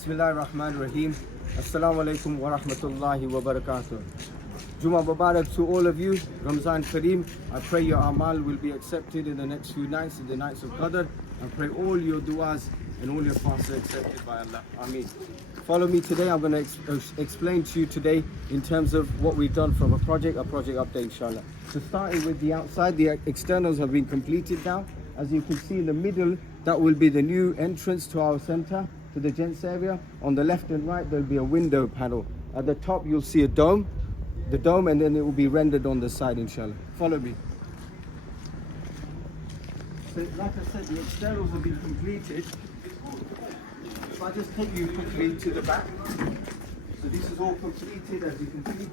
Bismillahirrahmanirrahim. Assalamu alaikum wa rahmatullahi wa barakatuh. Juma Mubarak to all of you. Ramzan Kareem. I pray your amal will be accepted in the next few nights, in the nights of Qadr. I pray all your du'as and all your fasts are accepted by Allah. Ameen. Follow me today. I'm going to explain to you today in terms of what we've done from a project update, inshallah. So starting with the outside, the externals have been completed now. As you can see in the middle, that will be the new entrance to our center, to the gents area. On the left and right, there'll be a window panel. At the top, you'll see a dome, and then it will be rendered on the side, inshallah. Follow me. So, like I said, the externals will be completed. If I just take you quickly to the back. So this is all completed, as you can see.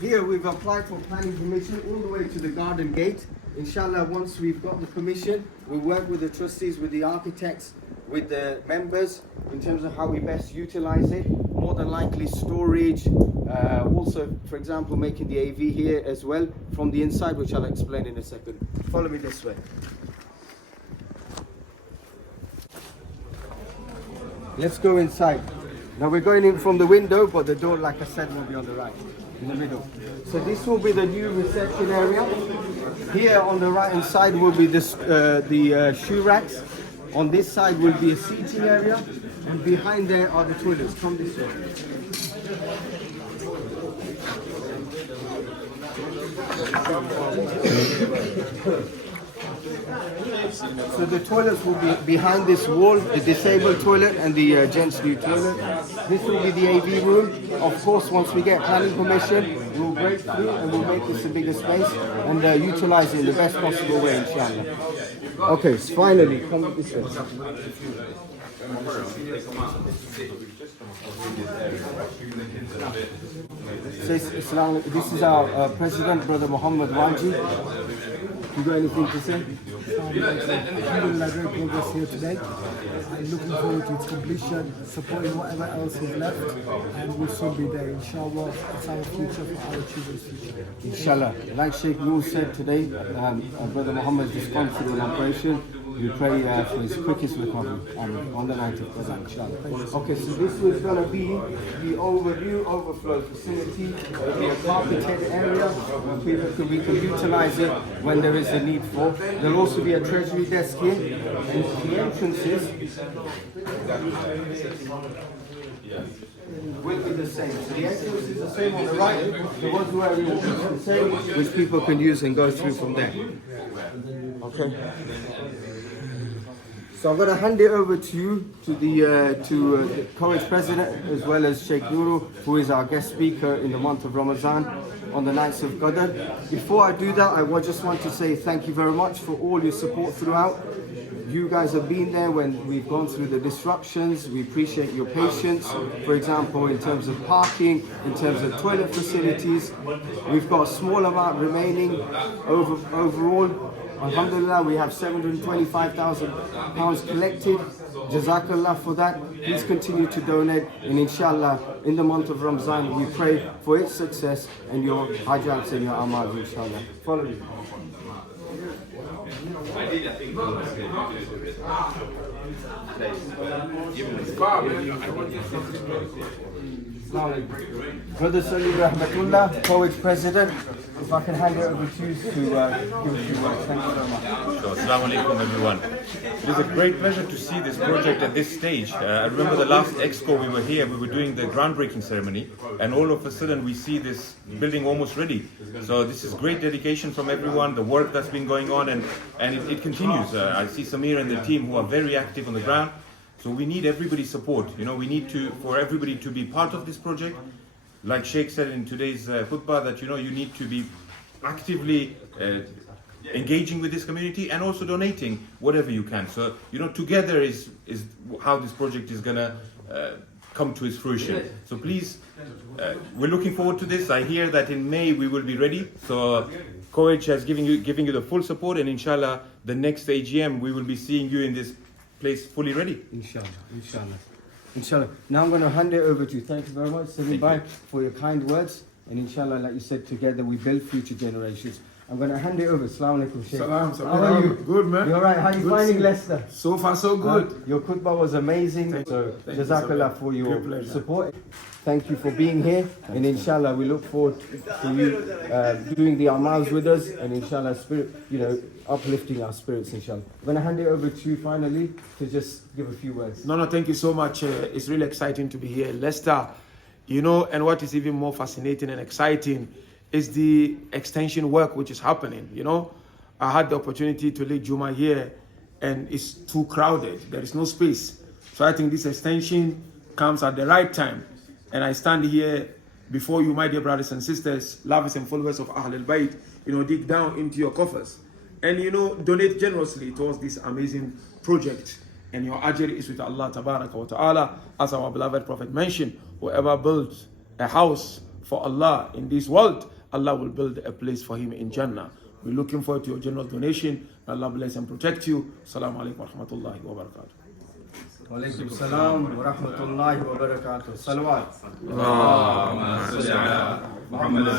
Here we've applied for planning permission all the way to the garden gate. Inshallah, once we've got the permission, we'll work with the trustees, with the architects, with the members in terms of how we best utilize it. More than likely storage, also for example making the AV here as well from the inside, which I'll explain in a second. Follow me this way. Let's go inside. Now we're going in from the window, but the door, like I said, will be on the right, in the middle. So this will be the new reception area. Here on the right hand side will be this, the shoe racks. On this side will be a seating area, and behind there are the toilets. Come this way. So the toilets will be behind this wall, the disabled toilet and the gents' new toilet. This will be the AV room. Of course, once we get planning permission, we'll break through and we'll make this a bigger space and utilize it in the best possible way, inshallah. Okay, so finally, come this way. This is our President, Brother Muhammad Rajani. You got anything to say? Alhamdulillah, great progress here today. I'm looking forward to its completion, supporting whatever else is left, and we'll soon be there. Inshallah, it's our future for our children's future. Inshallah. Like Sheikh Noor said today, Brother Muhammad just gone through an operation. We pray for his quickest recovery on the night of Qadr, inshallah. Okay, so this is going to be the overflow facility. It'll be a carpeted area where we can utilize it when there is a need for. There'll also be a treasury desk here, and the entrances will be the same. So the entrance is the same on the right. The one area will be the same, which people can use and go through from there. Okay. So I'm going to hand it over to you, to the college president, as well as Sheikh Nuru, who is our guest speaker in the month of Ramadan on the nights of Qadr. Before I do that, I just want to say thank you very much for all your support throughout. You guys have been there when we've gone through the disruptions. We appreciate your patience. For example, in terms of parking, in terms of toilet facilities. We've got a small amount remaining overall. Alhamdulillah, we have £725,000 collected. Jazakallah for that. Please continue to donate, and inshallah, in the month of Ramzan, we pray for its success and your hajats and your amal, inshallah. Follow me. Brother Salih Rahmatullah, college president. If I can hand it over to you to give a few words. Thank you very much. So, Assalamu alaikum everyone. It is a great pleasure to see this project at this stage. I remember the last Exco we were here, we were doing the groundbreaking ceremony, and all of a sudden we see this building almost ready. So this is great dedication from everyone, the work that's been going on, and it continues. I see Samir and the team who are very active on the ground. So we need everybody's support. You know, we need for everybody to be part of this project. Like Sheikh said in today's khutbah, that you need to be actively engaging with this community and also donating whatever you can. So together is how this project is gonna come to its fruition. So please, we're looking forward to this. I hear that in May we will be ready. So College has giving you the full support, and inshallah the next AGM we will be seeing you in this place fully ready. Inshallah. Now I'm going to hand it over to you. Thank you very much, Salim Bhai, for your kind words. And inshallah, like you said, together we build future generations. I'm going to hand it over. Assalamu alaikum, Sheikh. Salam, How are you? Good, man. You alright? How are you finding Leicester? So far, so good. Your khutbah was amazing. So, Thank you so Jazakallah much. for your Great pleasure. support. Thank you for being here. And inshallah, we look forward to you doing the amals with us. And inshallah, spirit, uplifting our spirits, inshallah. I'm going to hand it over to you finally to just give a few words. No, thank you so much. It's really exciting to be here in Leicester. And what is even more fascinating and exciting is the extension work which is happening. I had the opportunity to lead Juma here, and it's too crowded. There is no space. So I think this extension comes at the right time. And I stand here before you, my dear brothers and sisters, lovers and followers of Ahl al-Bayt, dig down into your coffers and, donate generously towards this amazing project. And your ajr is with Allah Tabaraka wa Ta'ala. As our beloved Prophet mentioned, whoever builds a house for Allah in this world, Allah will build a place for him in Jannah. We're looking forward to your generous donation. Allah bless and protect you. Assalamu alaikum wa rahmatullahi wa barakatuh. Wa alaikum salam wa rahmatullahi wa barakatuh. Salawat. Allahumma salli ala Muhammad.